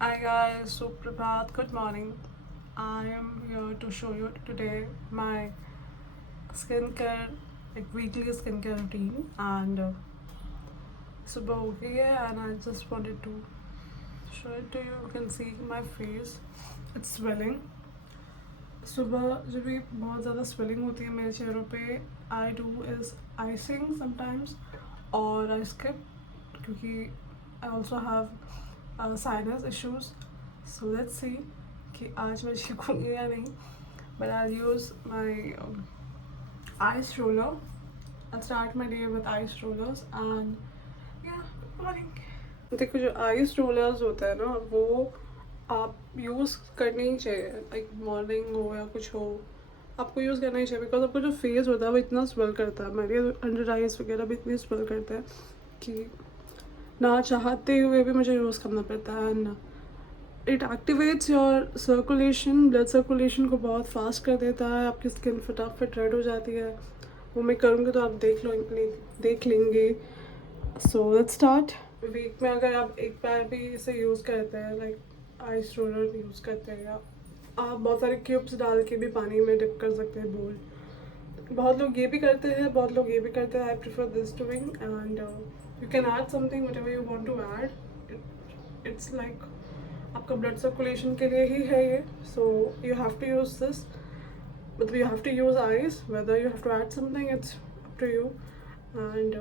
Hi guys, Suprabhat, good morning. I am here to show you today my skincare, like weekly skincare routine, and सुबह हो गई है and I just wanted to show it to you. You can see my face, it's swelling. सुबह जब भी बहुत ज़्यादा swelling होती है मेरे चेहरों पे, I do is icing sometimes और आई स्किप, क्योंकि I also have sinus issues. So let's see कि आज मैं सीखूँगी या नहीं, but I use my ice roller. I start my day with ice rollers and या मॉर्निंग. देखो, जो आइस रोलर्स होता है ना, वो आप यूज़ करनी ही चाहिए. लाइक मॉर्निंग हो या कुछ हो, आपको यूज़ करना ही चाहिए. बिकॉज आपका जो फेस होता है वो इतना स्वेल करता है, मेरे अंडर आइज वगैरह भी इतनी स्वेल करता है कि ना चाहते हुए भी मुझे यूज़ करना पड़ता है. And it activates your circulation, blood circulation को बहुत फास्ट कर देता है. आपकी स्किन फटाफट रेड हो जाती है. वो मैं करूँगी तो आप देख लेंगे. So let's start. वीक में अगर आप एक बार भी इसे यूज़ करते हैं, लाइक आइस रोलर यूज़ करते हैं, या आप बहुत सारे क्यूब्स डाल के भी पानी में डिप कर सकते हैं बोल. बहुत लोग ये भी करते हैं, बहुत लोग ये भी करते हैं. I prefer this doing. And you can add something whatever you want to add. It's like आपका ब्लड सर्कुलेशन के लिए ही है ये. So you have to use this, मतलब you have to use eyes. Whether you have to add something, it's up to you. And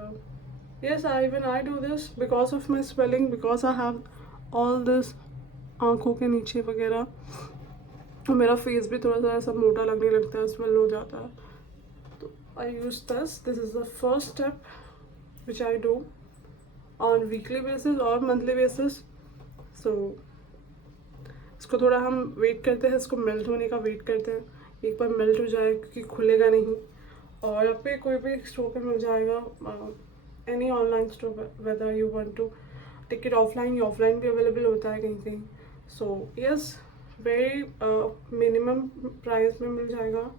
yes, I do this because of my swelling, because I have all this आँखों के नीचे वगैरह. और मेरा face भी थोड़ा सा ऐसा मोटा लगने लगता है, स्वेल हो जाता है. तो I use this is the first step which I do on weekly basis और मंथली बेसिस. सो इसको थोड़ा हम वेट करते हैं, इसको मेल्ट होने का वेट करते हैं. एक बार मेल्ट हो जाए, क्योंकि खुलेगा नहीं. और आप पे कोई भी स्टोर पे मिल जाएगा, any online store. Whether you want to take it offline, या ऑफलाइन भी अवेलेबल होता है कहीं कहीं. So yes, very minimum price में मिल जाएगा.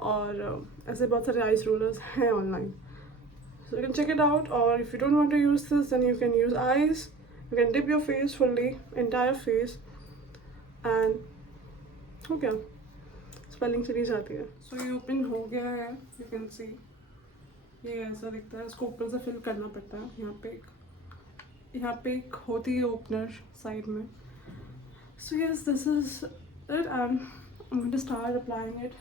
और ऐसे बहुत सारे आइस रोलर्स हैं online. So you can check it out, or if you don't want to use this, then you can use eyes. You can dip your face fully, entire face, and हो गया, spelling चली जाती है. सो ये open हो गया है, you can see. ये ऐसा दिखता है. इसको ऊपर से फिल करना पड़ता है. यहाँ पे एक होती है ओपनर साइड में. So yes, this is it and I am going to start applying it.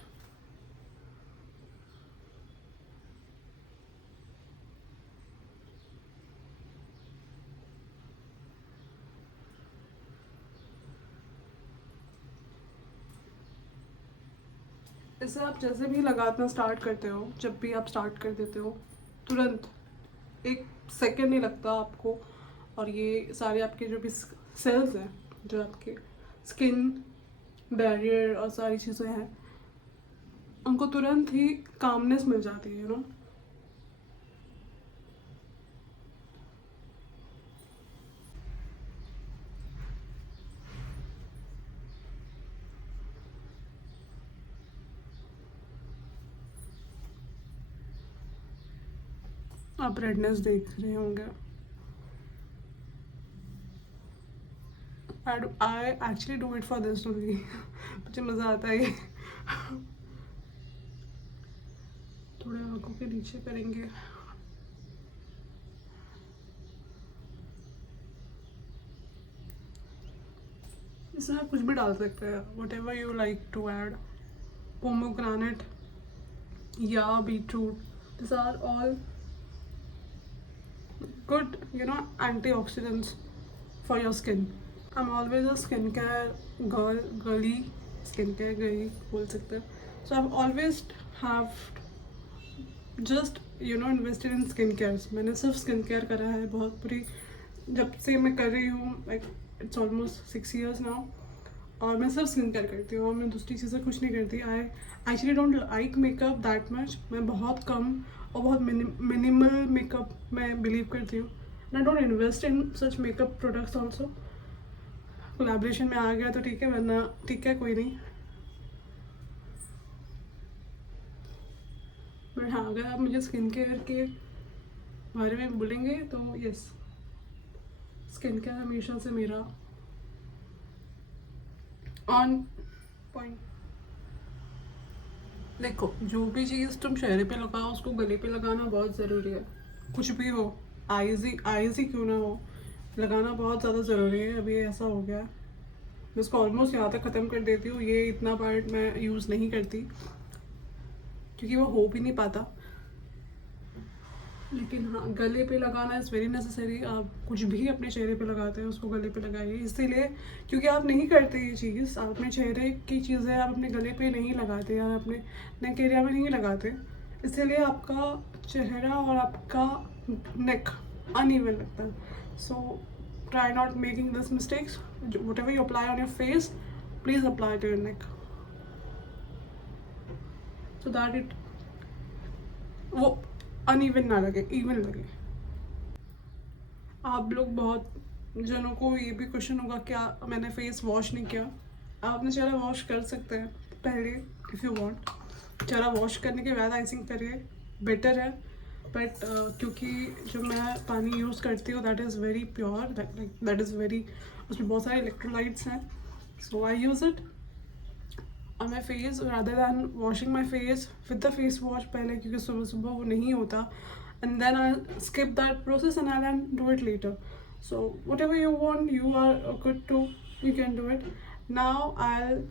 इसे आप जैसे भी लगाना स्टार्ट करते हो, जब भी आप स्टार्ट कर देते हो, तुरंत एक सेकेंड नहीं लगता आपको. और ये सारे आपके जो भी सेल्स हैं, जो आपके स्किन बैरियर और सारी चीज़ें हैं, उनको तुरंत ही कामनेस मिल जाती है, यू नो. आप रेडनेस देख रहे होंगे. I actually do it for this only. मुझे मज़ा आता है. थोड़े आंखों के नीचे करेंगे. इसमें आप कुछ भी डाल सकते हैं, whatever you like to add. Pomegranate या beetroot, this are all good, you know, antioxidants for your skin. I'm always a skincare girly बोल सकते हैं. So I've always have just, you know, invested in skincare. मैंने सिर्फ skincare करा है बहुत पूरी, जब से मैं कर रही हूँ, like it's almost 6 years now. और मैं सिर्फ स्किन केयर करती हूँ, और मैं दूसरी चीज़ें कुछ नहीं करती. I actually don't like makeup that much. मैं बहुत कम और बहुत मिनिमल मेकअप मैं बिलीव करती हूँ. And I don't invest in such makeup products also. Collaboration में आ गया तो ठीक है, वरना ठीक है, कोई नहीं. बट हाँ, अगर आप मुझे स्किन केयर के बारे में बोलेंगे तो यस, स्किन केयर हमेशा से मेरा ऑन पॉइंट। देखो, जो भी चीज़ तुम चेहरे पे लगाओ उसको गले पे लगाना बहुत ज़रूरी है। कुछ भी हो, आईज ही क्यों ना हो, लगाना बहुत ज़्यादा ज़रूरी है। अभी ऐसा हो गया है, मैं इसको ऑलमोस्ट यहाँ तक ख़त्म कर देती हूँ। ये इतना पार्ट मैं यूज़ नहीं करती क्योंकि वो हो भी नहीं पाता। लेकिन हाँ, गले पे लगाना इज़ वेरी नेसेसरी। आप कुछ भी अपने चेहरे पे लगाते हैं उसको गले पे लगाइए, इसीलिए क्योंकि आप नहीं करते ये चीज़। आप अपने चेहरे की चीज़ें आप अपने गले पे नहीं लगाते या अपने नेक एरिया में नहीं लगाते, इसीलिए आपका चेहरा और आपका नेक अनइवन लगता है। So try not making this mistakes. Whatever you apply on your face, please apply to your neck so that it वो अनइवन ना लगे, इवन लगे। आप लोग बहुत जनों को ये भी क्वेश्चन होगा क्या मैंने फेस वॉश नहीं किया। आप अपना चेहरा वॉश कर सकते हैं पहले, इफ़ यू वांट। चेहरा वॉश करने के बाद आइसिंग करिए, बेटर है। बट क्योंकि जो मैं पानी यूज़ करती हूँ that is very pure, that is very, उसमें बहुत सारे इलेक्ट्रोलाइट्स हैं, so I use it on my face rather than washing my face with the face wash पहले, क्योंकि सुबह सुबह वो नहीं होता, and then I'll skip that process and I'll then do it later. So whatever you want, you are good to, you can do it. Now I'll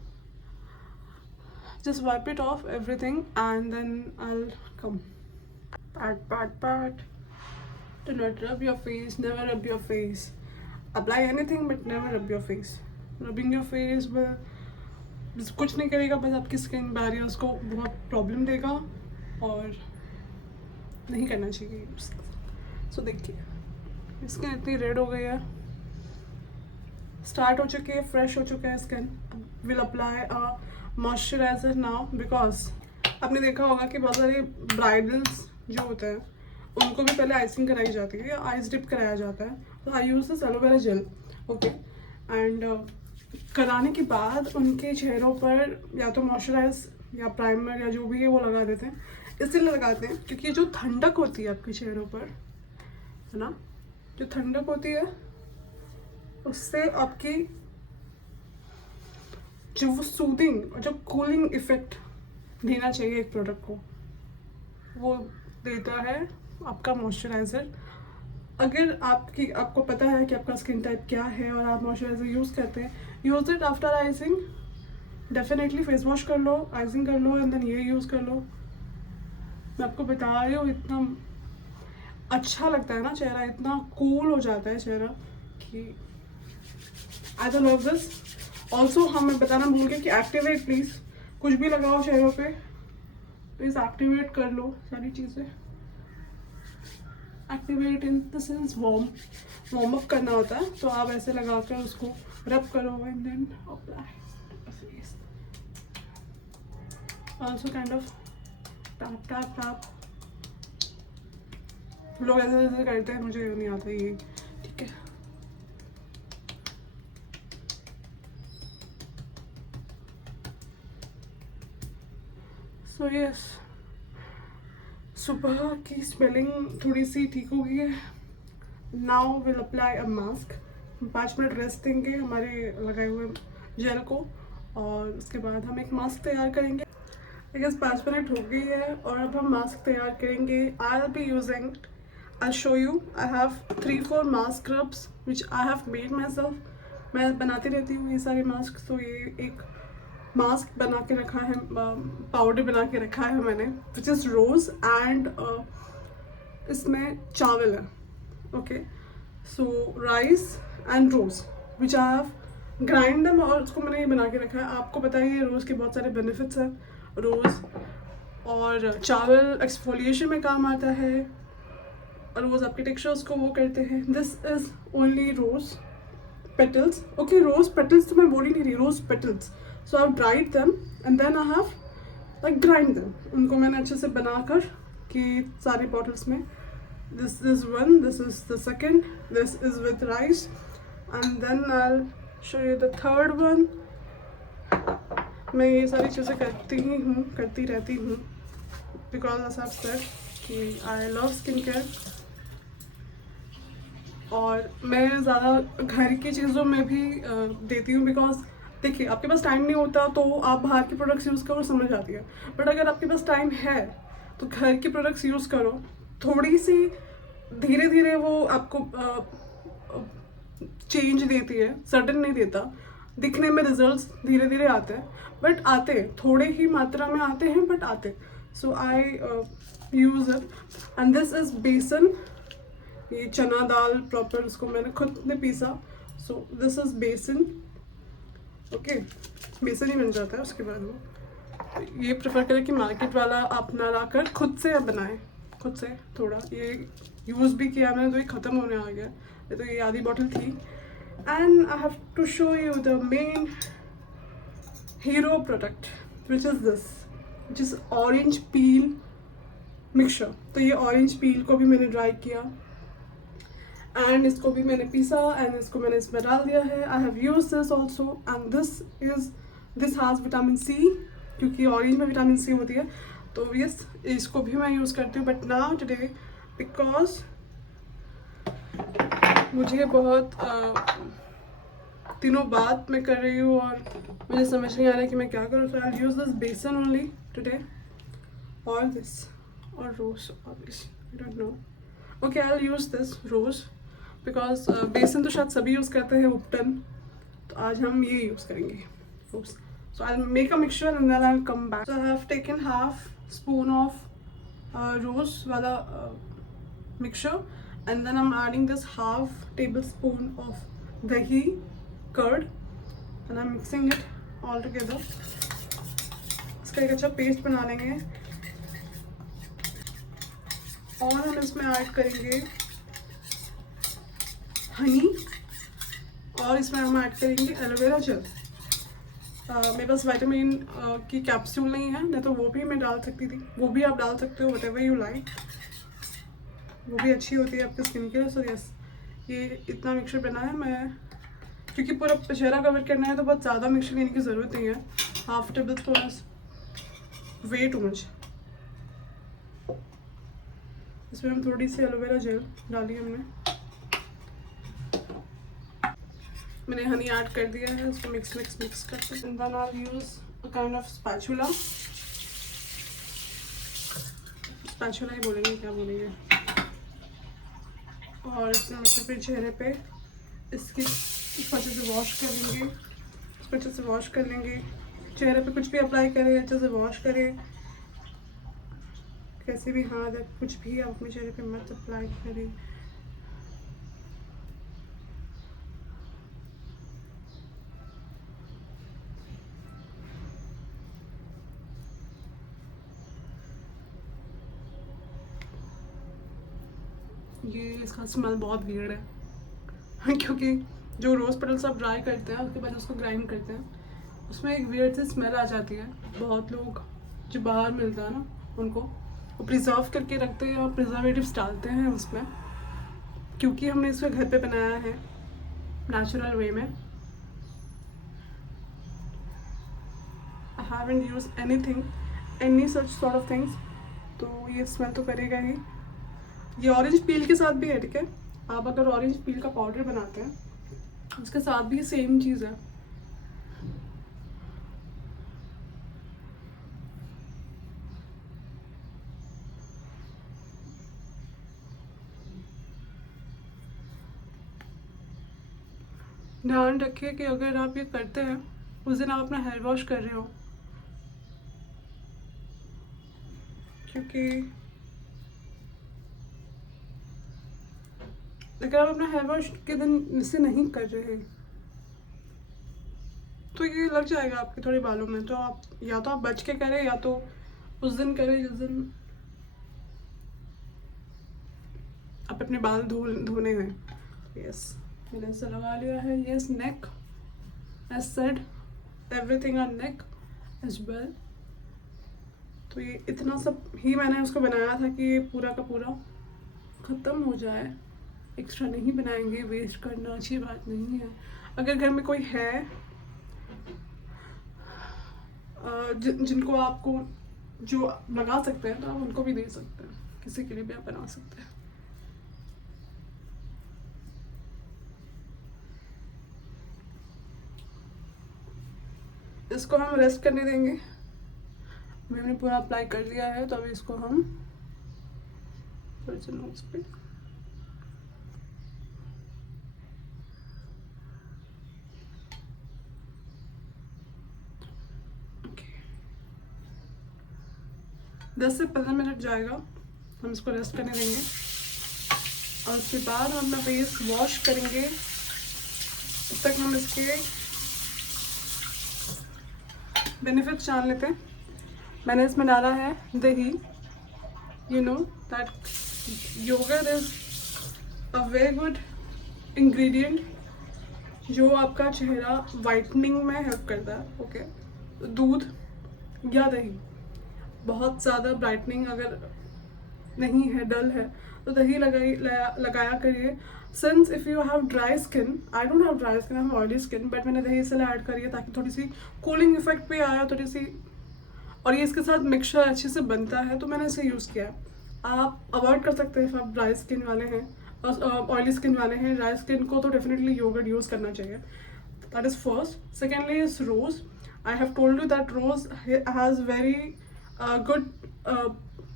just wipe it off everything and then I'll come. Pat. Do not rub your face, never rub your face. Apply anything but never rub your face. Rubbing your face will कुछ नहीं करेगा, बस आपकी skin barriers को बहुत problem देगा और नहीं करना चाहिए। सो देखिए स्किन इतनी रेड हो गई है, स्टार्ट हो चुकी है, फ्रेश हो चुका है skin. Will apply moisturiser now, because आपने देखा होगा कि बहुत सारे ब्राइडल्स जो होते हैं उनको भी पहले आइसिंग कराई जाती है या आइस डिप कराया जाता है। तो I use this aloe vera gel, okay, and कराने के बाद उनके चेहरों पर या तो मॉइस्चराइज या प्राइमर या जो भी है वो लगा देते हैं। इसलिए लगाते हैं क्योंकि जो ठंडक होती है आपके चेहरों पर, है ना, जो ठंडक होती है उससे आपकी जो वो सूदिंग और जो कूलिंग इफेक्ट देना चाहिए एक प्रोडक्ट को, वो देता है आपका मॉइस्चराइज़र। अगर आपको पता है कि आपका स्किन टाइप क्या है और आप मॉइस्चराइज़र यूज़ करते हैं, use it after icing. Definitely face wash कर लो, आइसिंग कर लो एंड देन ये यूज़ कर लो। मैं आपको बता रही हूँ, इतना अच्छा लगता है ना चेहरा, इतना कूल हो जाता है चेहरा कि I don't love this. Also हाँ, मैं बताना भूल गई कि एक्टिवेट, प्लीज़ कुछ भी लगाओ चेहरों पे प्लीज़ एक्टिवेट कर लो सारी चीज़ें। Activate in the sense warm up करना होता है, तो आप ऐसे लगा कर उसको रब करो and then apply face. Also kind of tap लोग ऐसे करते हैं, मुझे नहीं आता ये, ठीक है। सो यस, सुबह की स्मेलिंग थोड़ी सी ठीक हो गई है। Now will apply a mask. 5 minute rest देंगे हमारे लगाए हुए जेल को और उसके बाद हम एक मास्क तैयार करेंगे। आई गेस 5 मिनट हो गई है और अब हम मास्क तैयार करेंगे। I will be using, I show you, I have 3-4 mask scrubs which I have made my self. मैं बनाती रहती हूँ ये सारे मास्क। तो ये एक मास्क बना के रखा है, पाउडर बना के रखा है मैंने, विच इज़ रोज़ एंड इसमें चावल है, okay. So rice and rose which I have grind them और उसको मैंने ये बना के रखा है। आपको पता है ये रोज़ के बहुत सारे बेनिफिट्स हैं। रोज़ और चावल एक्सफोलिएशन में काम आता है और रोज़ आपके टेक्सचर्स को वो करते हैं। This is only rose petals, okay, rose petals तो मैं बोल ही नहीं रही, rose petals. So I've dried them and then I have like grind them. उनको मैंने अच्छे से बनाकर कि सारे bottles में, this is one, this is the second, this is with rice and then I'll show you the third one. मैं ये सारी चीज़ें करती रहती हूँ because as I've said कि I love skincare और मैं ज़्यादा घर की चीज़ों में भी देती हूँ बिकॉज देखिए आपके पास टाइम नहीं होता तो आप बाहर के प्रोडक्ट्स यूज़ करो, समझ आती है। बट अगर आपके पास टाइम है तो घर के प्रोडक्ट्स यूज़ करो। थोड़ी सी धीरे धीरे वो आपको चेंज देती है, सडन नहीं देता। दिखने में रिजल्ट्स धीरे धीरे आते हैं, बट आते हैं, थोड़े ही मात्रा में आते हैं, बट आते हैं। So I use it. And this is besan, ये चना दाल प्रॉपर, उसको मैंने खुद ने पीसा। सो दिस इज़ बेसन, ओके। बेसन ही बन जाता है उसके बाद वो। ये प्रेफर करें कि मार्केट वाला आप ना लाकर खुद से आप बनाएं, खुद से। थोड़ा ये यूज़ भी किया मैंने तो ये ख़त्म होने आ गया, ये तो ये आधी बॉटल थी। And I have to show you the main hero product which is this, which is orange peel mixture. तो ये ऑरेंज पील को भी मैंने ड्राई किया एंड इसको भी मैंने पीसा एंड इसको मैंने इसमें डाल दिया है। I have use this also and this has vitamin C, क्योंकि ऑरेंज में विटामिन सी होती है। तो यस, इसको भी मैं यूज़ करती हूँ। बट नाउ टुडे बिकॉज मुझे बहुत दिनों बाद मैं कर रही हूँ और मुझे समझ नहीं आ रहा है कि मैं क्या करूँ। So I use this besan only today, और दिस और rose, I don't know. Okay, I use this rose because besan तो शायद सभी यूज़ करते हैं, उपटन। तो आज हम ये यूज़ करेंगे, rose. So I make a mixture and then I come back. So I have taken half spoon of rose वाला mixture, and then I'm adding this half tablespoon of dahi curd and I'm mixing it all together. इसका एक अच्छा paste बना लेंगे और हम इसमें add करेंगे हनी और इसमें हम ऐड करेंगे एलोवेरा जेल। मेरे पास विटामिन की कैप्सूल नहीं है, नहीं तो वो भी मैं डाल सकती थी, वो भी आप डाल सकते हो, व्हाटएवर यू लाइक, वो भी अच्छी होती है आपके स्किन के लिए। सो यस, ये इतना मिक्सचर बना है मैं, क्योंकि पूरा चेहरा कवर करना है तो बहुत ज़्यादा मिक्सचर लेने की ज़रूरत नहीं है। Half table spoon is way too much. इसमें हम थोड़ी सी एलोवेरा जेल डाली मैंने हनी ऐड कर दिया है। उसको मिक्स करते हैं। Then I use a kind of spatula ही बोलेंगे, क्या बोलेंगे। और इसमें अपने चेहरे पे इसकी अच्छे से वॉश कर लेंगे, इसको अच्छे से वॉश कर लेंगे। चेहरे पे कुछ भी अप्लाई करें, अच्छे से वॉश करें, कैसे भी हाथ कुछ भी आप अपने चेहरे पे मत अप्लाई करें। ये इसका स्मेल बहुत वियर्ड है क्योंकि जो रोज़ पेटल्स आप ड्राई करते हैं उसके बाद उसको ग्राइंड करते हैं, उसमें एक वियर्ड सी स्मेल आ जाती है। बहुत लोग जो बाहर मिलता है ना, उनको वो प्रिजर्व करके रखते हैं और प्रिजर्वेटिव्स डालते हैं उसमें, क्योंकि हमने इसको घर पे बनाया है नेचुरल वे में। I haven't use any such sort of things, तो ये स्मेल तो करेगा ही। ये ऑरेंज पील के साथ भी है, ठीक है। आप अगर ऑरेंज पील का पाउडर बनाते हैं उसके साथ भी सेम चीज़ है। ध्यान रखिए कि अगर आप ये करते हैं, उस दिन आप अपना हेयर वॉश कर रहे हो, क्योंकि अगर आप अपना हेयर वॉश के दिन इसे नहीं कर रहे तो ये लग जाएगा आपके थोड़े बालों में। तो आप या तो आप बच के करें या तो उस दिन करें जिस दिन आप अपने बाल धोने हैं। यस, मैंने ऐसा लगा लिया है। Yes, neck as said, everything on neck as well. तो ये इतना सब ही मैंने उसको बनाया था कि ये पूरा का पूरा ख़त्म हो जाए। एक्स्ट्रा नहीं बनाएंगे, वेस्ट करना अच्छी बात नहीं है। अगर घर में कोई है जिनको आपको जो लगा सकते हैं तो आप उनको भी दे सकते हैं, किसी के लिए भी आप बना सकते हैं। इसको हम रेस्ट करने देंगे। मैंने पूरा अप्लाई कर दिया है, तो अभी इसको हम थोड़े से नोज पे ओके 10 से 15 मिनट जाएगा, हम इसको रेस्ट करने देंगे और उसके बाद हम अपना फेस वॉश करेंगे। तब तक हम इसके बेनिफिट्स जान लेते हैं। मैंने इसमें डाला है दही। You know that yogurt is a very good ingredient जो आपका चेहरा वाइटनिंग में हेल्प करता है। ओके, दूध या दही, बहुत ज़्यादा ब्राइटनिंग अगर नहीं है, डल है, तो दही लगाया करिए। Since if you have dry skin, I don't have dry skin, I have oily skin, but मैंने दही इसलिए ऐड करी है ताकि थोड़ी सी कूलिंग इफेक्ट भी आया, थोड़ी सी, और ये इसके साथ मिक्सचर अच्छे से बनता है, तो मैंने इसे यूज़ किया है। आप अवॉइड कर सकते हैं if आप ड्राई स्किन वाले हैं और ऑयली स्किन वाले हैं। ड्राई स्किन को तो डेफिनेटली योगर्ट यूज़ करना चाहिए। That is first. Secondly is rose. I have told you that rose has very good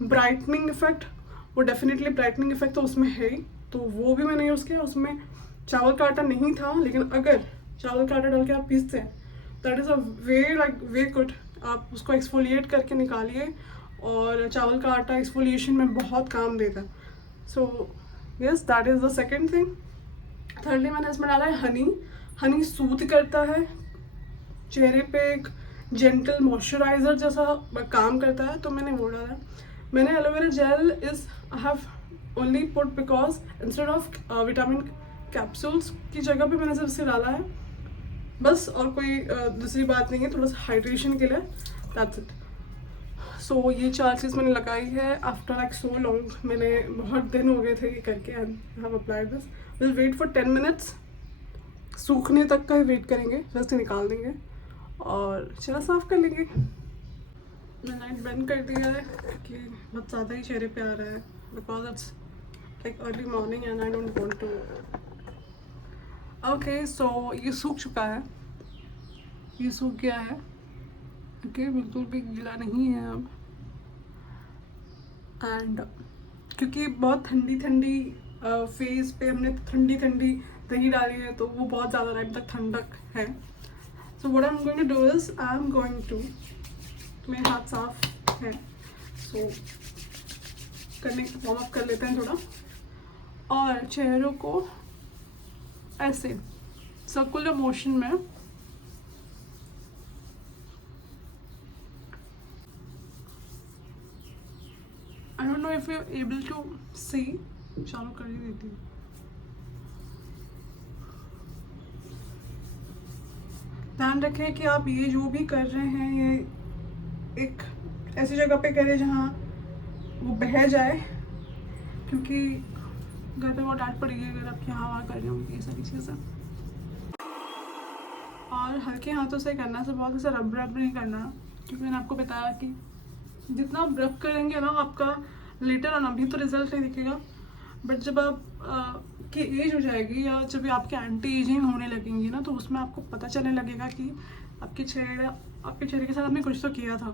brightening effect. वो डेफिनेटली ब्राइटनिंग इफेक्ट तो उसमें है ही, तो वो भी मैंने यूज़ किया। उसमें चावल का आटा नहीं था, लेकिन अगर चावल का आटा डाल के आप पीसते हैं, that is a way good. आप उसको एक्सफोलिएट करके निकालिए, और चावल का आटा एक्सफोलिएशन में बहुत काम देता है। So yes, that is the second thing. Thirdly मैंने इसमें डाला है हनी। हनी सूद करता है, चेहरे पे एक जेंटल मॉइस्चराइज़र जैसा काम करता है, तो मैंने वो डाला। मैंने aloe vera gel is I have only put because instead of vitamin capsules की जगह पे मैंने सिर्फ इसे डाला है बस, और कोई दूसरी बात नहीं है, थोड़ा सा हाइड्रेशन के लिए। That's it. सो ये 4 चीज़ मैंने लगाई है आफ्टर लाइक सो लॉन्ग। मैंने बहुत दिन हो गए थे ये करके, and have applied this. Will wait for 10 minutes, सूखने तक का ही वेट करेंगे, फिर से निकाल देंगे और चेहरा साफ कर लेंगे। मैं लाइट बंद कर दिया है कि बहुत ज़्यादा ही चेहरे पे आ रहा है, because it's like early morning and I don't want to. Okay, so ये सूख चुका है, ये सूख गया है। ओके, बिल्कुल भी गीला नहीं है अब। एंड क्योंकि बहुत ठंडी फेस पे हमने ठंडी दही डाली है, तो वो बहुत ज़्यादा टाइम तक ठंडक है। So what I am going to do is I am going to, मेरे हाथ साफ है, सो वार्म अप कर लेते हैं थोड़ा, और चेहरों को ऐसे सर्कुलर मोशन में I don't know if you able to see, चालू कर ही देती हूँ। ध्यान रखें कि आप ये जो भी कर रहे हैं, ये एक ऐसी जगह पे करें जहाँ वो बह जाए, क्योंकि घर पे बहुत डांट पड़ेगी अगर आप यहाँ वहाँ कर रहे होंगे ये सारी चीज़ें। और हल्के हाथों से करना, से बहुत ऐसा रब नहीं करना, क्योंकि मैंने आपको बताया कि जितना आप रब करेंगे ना, आपका लेटर ऑन, अभी तो रिजल्ट नहीं दिखेगा, बट जब आप की एज हो जाएगी या जब आपके एंटी एजिंग होने लगेंगी ना, तो उसमें आपको पता चलने लगेगा कि आपके चेहरे के साथ आपने कुछ तो किया था।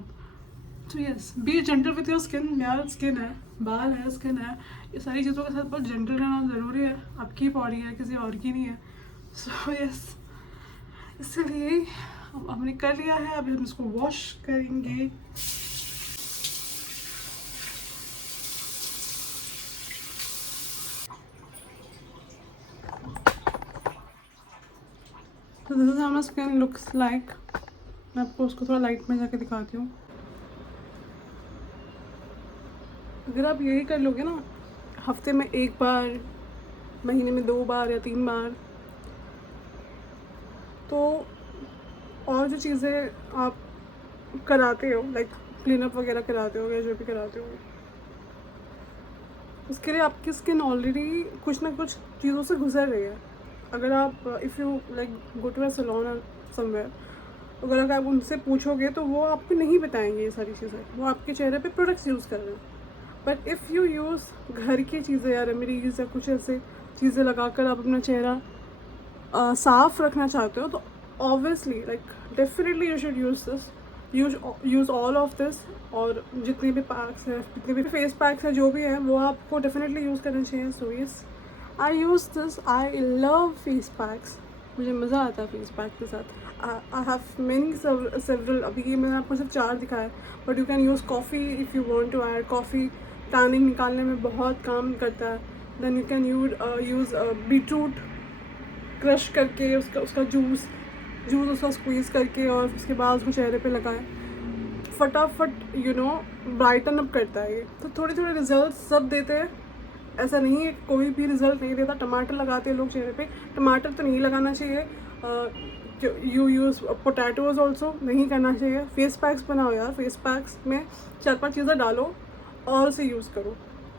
तो yes, B gentle with your skin. मेरा स्किन है, बाल है, स्किन है, ये सारी चीज़ों के साथ बहुत जेंटल रहना ज़रूरी है। आपकी बॉडी है, किसी और की नहीं है। सो यस, इसलिए हमने कर लिया है, अभी हम इसको वॉश करेंगे। तो this is how my skin looks like. मैं आपको उसको थोड़ा लाइट में जाके दिखाती हूँ। अगर आप यही कर लोगे ना, हफ्ते में 1 बार, महीने में 2 बार या 3 बार, तो और जो चीज़ें आप कराते हो, लाइक क्लीनअप वगैरह कराते हो या जो भी कराते हो, उसके लिए आपकी स्किन ऑलरेडी कुछ ना कुछ चीज़ों से गुजर रही है। अगर आप if you like go to a salon और समवेयर, अगर आप उनसे पूछोगे तो वो आपको नहीं बताएंगे ये सारी चीज़ें, वो आपके चेहरे पे प्रोडक्ट्स यूज़ कर रहे हैं। बट इफ़ यू यूज़ घर की चीज़ें या रेमेडीज़ या कुछ ऐसे चीज़ें लगाकर आप अपना चेहरा साफ़ रखना चाहते हो, तो obviously, like definitely you should use this. use all of this. और जितने भी पैक्स हैं, जितने भी फेस पैक्स हैं, जो भी हैं, वो आपको डेफिनेटली यूज़ करना चाहिए. So yes, I use this. I love face packs. मुझे मज़ा आता है फेस पैक के साथ. I have many several. अभी ये मैंने आपको सिर्फ 4 दिखाया, but you can use coffee if you want to add. Coffee tanning निकालने में बहुत काम करता है. Then you can use beetroot crush करके, उसका जूस उसका स्क्वीज़ करके, और उसके बाद उसको चेहरे पे लगाएं. फटाफट ब्राइटन अप करता है ये. तो थोड़े थोड़े रिजल्ट सब देते हैं. ऐसा नहीं है कोई भी रिजल्ट नहीं देता. टमाटर लगाते हैं लोग चेहरे पे. टमाटर तो नहीं लगाना चाहिए. यू यूज़ पोटैटोज़ ऑल्सो नहीं करना चाहिए. फेस पैक्स बनाओ यार. फेस पैक्स में 4-5 चीज़ें डालो और उसे यूज़ करो.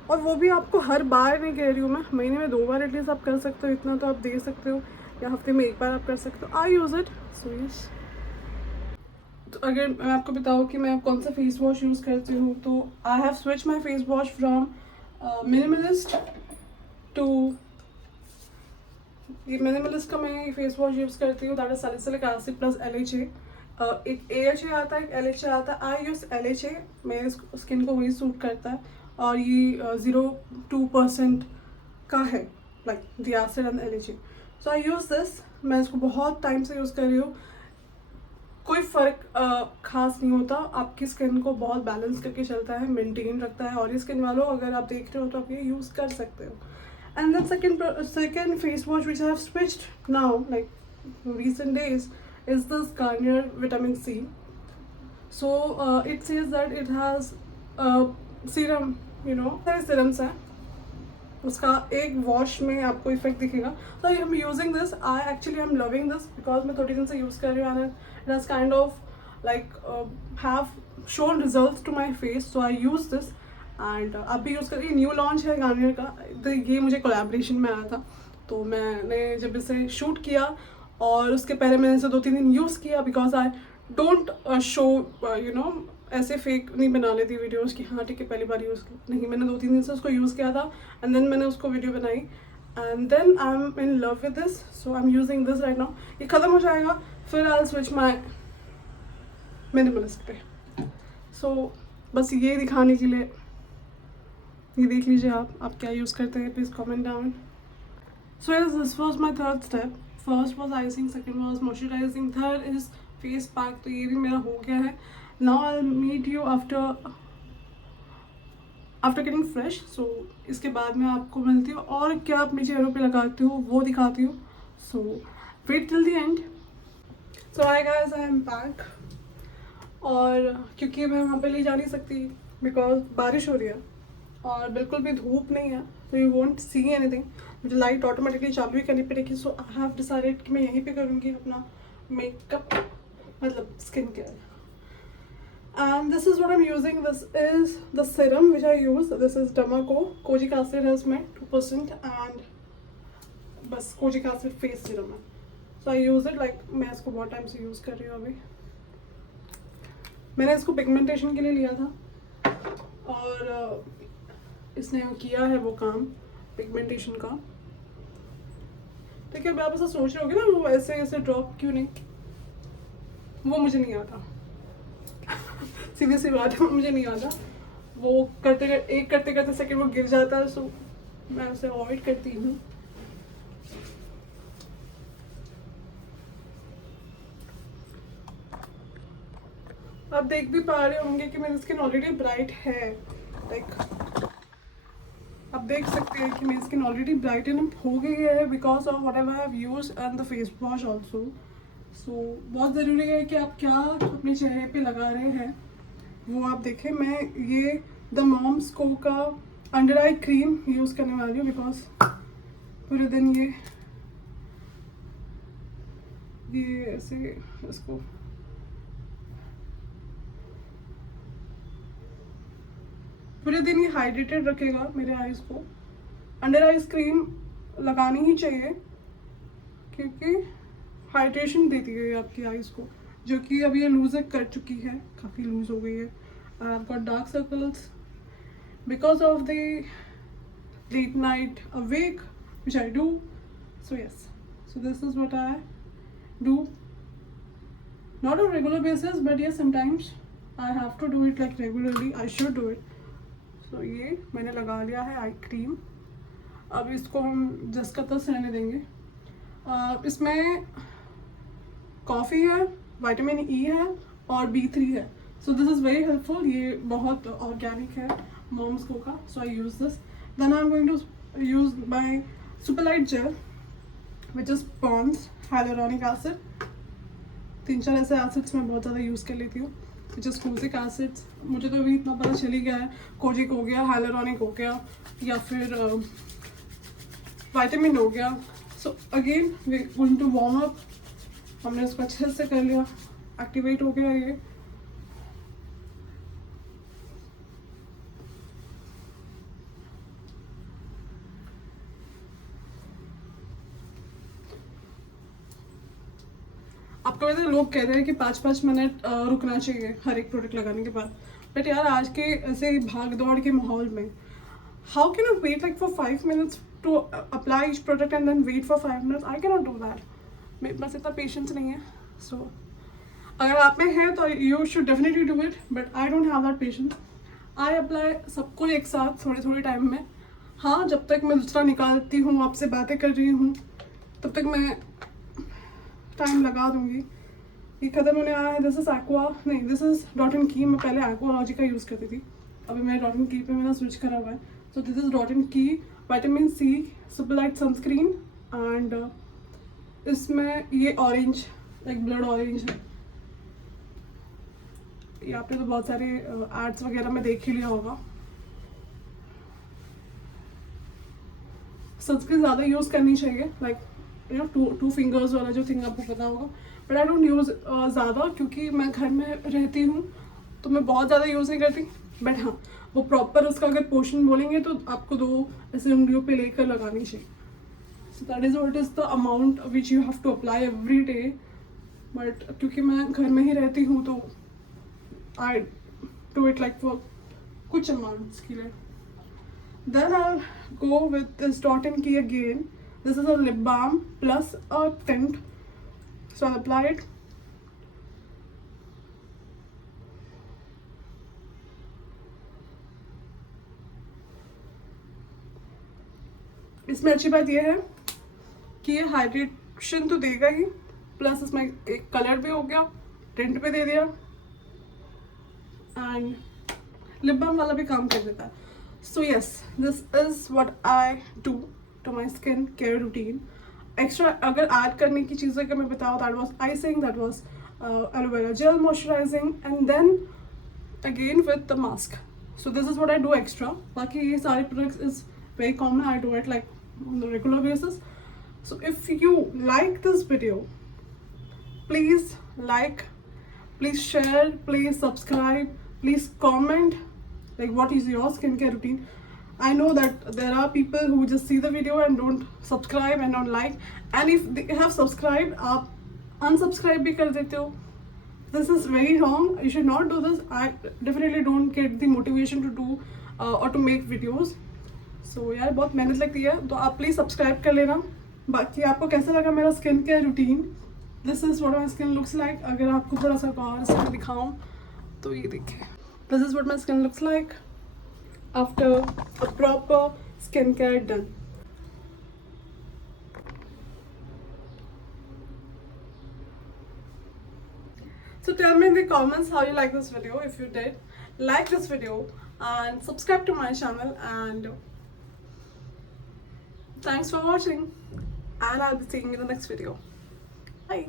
और वो भी आपको हर बार नहीं कह रही हूँ मैं, महीने में 2 बार एटलीस्ट आप कर सकते हो. इतना तो आप दे सकते हो, या हफ्ते में 1 बार आप कर सकते हो. आई यूज़ इट. So yes. तो अगर मैं आपको बताऊँ कि मैं कौन सा फेस वॉश यूज़ करती हूँ, तो I have switch my face wash from Minimalist to ये मिनिमलिस्ट का मैं फेस वॉश यूज़ करती हूँ. That is salicylic acid plus LHA. एक AHA आता है, एक LHA आता है. I use LHA. मेरे स्किन को वही सूट करता है. और ये 0.2% का है, like the acid and LHA. So I use this. मैं इसको बहुत टाइम से यूज़ कर रही हूँ. कोई फ़र्क खास नहीं होता. आपकी स्किन को बहुत बैलेंस करके चलता है, मेंटेन रखता है. और ये स्किन वालों, अगर आप देख रहे हो तो आप ये यूज़ कर सकते हो. And then second face wash which I have switched now, like recent days, is this Garnier Vitamin C. So it says that it has serum, सारे serums हैं. उसका एक वॉश में आपको इफेक्ट दिखेगा. So I am using this. I am loving this because मैं 30 दिन से यूज़ कर रही हूँ, and it has kind of like have shown results to my face. So I use this. And आप भी यूज़ करिए. न्यू लॉन्च है गार्नियर का. तो ये मुझे कोलैबोरेशन में आया था, तो मैंने जब इसे शूट किया और उसके पहले मैंने इसे 2-3 दिन यूज़ किया, बिकॉज आई डोंट शो ऐसे फेक नहीं बना लेती वीडियोज़ कि हाँ ठीक है पहली बार यूज़ की. नहीं, मैंने 2-3 दिन से उसको यूज़ किया था, एंड देन मैंने उसको वीडियो बनाई, and then I am in love with this. So I am using this right now. ये ख़त्म हो जाएगा, फिर I will switch my Minimalist पे. सो बस ये दिखाने के लिए, ये देख लीजिए आप क्या यूज़ करते हैं. Please comment down. So yes, this was my third step. First was icing, second was moisturizing, third is face pack. तो ये भी मेरा हो गया है. Now I will meet you after getting fresh. So इसके बाद मैं आपको मिलती हूँ और क्या अपने चेहरों पे लगाती हूँ वो दिखाती हूँ. So wait till the end. So hi guys, I am back. और क्योंकि मैं वहाँ पे ले जा नहीं सकती बिकॉज बारिश हो रही है और बिल्कुल भी धूप नहीं है, तो यू वोंट सी एनीथिंग. मुझे लाइट ऑटोमेटिकली चालू ही करनी पड़ेगी. सो आई हैव डिसाइडेड कि मैं यहीं पे करूँगी अपना मेकअप, मतलब skin care. And this is what I am using. This is the serum which I use. This is डमाको. Kojic acid है इसमें 2%, एंड बस कोजिक एसिड फेस सीरम है. सो आई यूज़ इट. लाइक मैं इसको बहुत टाइम से use कर रही हूँ. अभी मैंने इसको पिगमेंटेशन के लिए लिया था, और इसने किया है वो काम पिगमेंटेशन का. ठीक है, अब आप ऐसा सोच रहे होगे ना वो ऐसे ऐसे ड्रॉप क्यों नहीं, वो मुझे नहीं आता. सीधी सी बात है, मुझे नहीं आता. वो करते करते सेकंड वो गिर जाता है. सो मैं उसे अवॉइड करती हूँ. आप देख भी पा रहे होंगे कि मेरी स्किन ऑलरेडी ब्राइट है. लाइक आप देख सकते हैं कि मेरी स्किन ऑलरेडी ब्राइटन अप हो गई है because of whatever I have use and the face wash also. So बहुत ज़रूरी है कि आप क्या अपने चेहरे पे लगा रहे हैं वो आप देखें. मैं ये द मॉम्स को का अंडर आई क्रीम यूज़ करने वाली हूँ बिकॉज पूरे दिन ये ऐसे इसको पूरे दिन ये हाइड्रेटेड रखेगा मेरे आईज को. अंडर आइज क्रीम लगानी ही चाहिए क्योंकि हाइड्रेशन देती है आपकी आईज को, जो कि अब ये लूज कर चुकी है, काफ़ी लूज हो गई है. I have got dark circles because of the late night awake which I do. So yes, so this is what I do not on regular basis, but yes, sometimes I have to do it like regularly. I should do it. So ये मैंने लगा लिया है eye cream. अब इसको हम just का तस रहने देंगे. इसमें कॉफ़ी है, विटामिन ई है और B3 है. So this is very helpful. ये बहुत ऑर्गेनिक है मॉम्स को का. So I use this. Then I am going to use my superlight gel which is Pond's hyaluronic acid. 3-4 ऐसे एसिड्स मैं बहुत ज़्यादा यूज़ कर लेती हूँ विच इज़ कोजिक एसिड्स. मुझे तो अभी इतना पता चल ही गया है. कोजिक हो गया, हाइलुरोनिक हो गया, या फिर विटामिन हो गया. So again we going to warm up. हमने उसको अच्छे से कर लिया, एक्टिवेट हो गया ये. आपको वैसे लोग कहते हैं कि 5-5 मिनट रुकना चाहिए हर एक प्रोडक्ट लगाने के बाद. बट यार आज के ऐसे भाग दौड़ के माहौल में how can you wait like for 5 minutes to apply each product and then wait for 5 minutes. I can not do that. मेरे पास इतना पेशेंस नहीं है. सो अगर आप में है तो you should definitely do it, but I don't have that patience. I apply सबको एक साथ थोड़े थोड़े टाइम में. हाँ, जब तक मैं दूसरा निकालती हूँ, आपसे बातें कर रही हूँ, तब तक मैं टाइम लगा दूँगी. ये ख़त्म होने आया है. दिस इज़ एक्वा, नहीं दिस इज़ डॉट एंड की. मैं पहले एक्वालॉजी का यूज़ करती थी, अभी मैं डॉट एंड की पे मैंने स्विच करा हुआ है. So this is dot and की विटामिन सी सुपरलाइट सनस्क्रीन. एंड इसमें ये ऑरेंज लाइक ब्लड ऑरेंज है. ये आपने तो बहुत सारे एड्स वगैरह में देख ही लिया होगा. सनस्क्रीन ज़्यादा यूज़ करनी चाहिए, like you know two fingers वाला जो थिंग आपको पता होगा. बट आई डोंट यूज़ ज़्यादा, क्योंकि मैं घर में रहती हूँ तो मैं बहुत ज़्यादा यूज़ नहीं करती. बट हाँ, वो प्रॉपर उसका अगर पोर्शन बोलेंगे तो आपको 2 ऐसे उंगलियों पे लेकर लगानी चाहिए. So that is what is the amount which you have to apply every day. But क्योंकि मैं घर में ही रहती हूँ तो I do it like for कुछ अमाउंट्स के लिए. Then I'll go with this Dot and Key again. This is a lip balm plus a tint. So I'll apply it. इसमें अच्छी बात यह है कि ये हाइड्रेशन तो देगा ही, प्लस इसमें एक कलर भी हो गया, टिंट भी दे दिया, एंड लिप बाम वाला भी काम कर देता है. So yes, this is what I do to my skin care routine. Extra अगर add करने की चीज़ें का मैं बताऊँ, that was icing, that was aloe vera gel moisturizing, and then again with the mask. So this is what I do extra. बाकी ये सारे products is very common. I do it like on a regular basis. So if you like this video, please like, please share, please subscribe, please comment. Like what is your skincare routine? I know that there are people who just see the video and don't subscribe and don't like, and if they have subscribed, आप unsubscribe भी कर देते हो. This is very wrong. You should not do this. I definitely don't get the motivation to do or to make videos. So यार बहुत मेहनत लगती है, तो आप प्लीज़ सब्सक्राइब कर लेना. बाकी आपको कैसा लगा मेरा skin care routine? This is what my skin looks like. अगर आपको थोड़ा सा और इसमें दिखाऊँ तो ये देखिए. This is what my skin looks like after a proper skincare done. So tell me in the comments how you like this video. If you did, like this video and subscribe to my channel, and thanks for watching, and I'll be seeing you in the next video. Bye.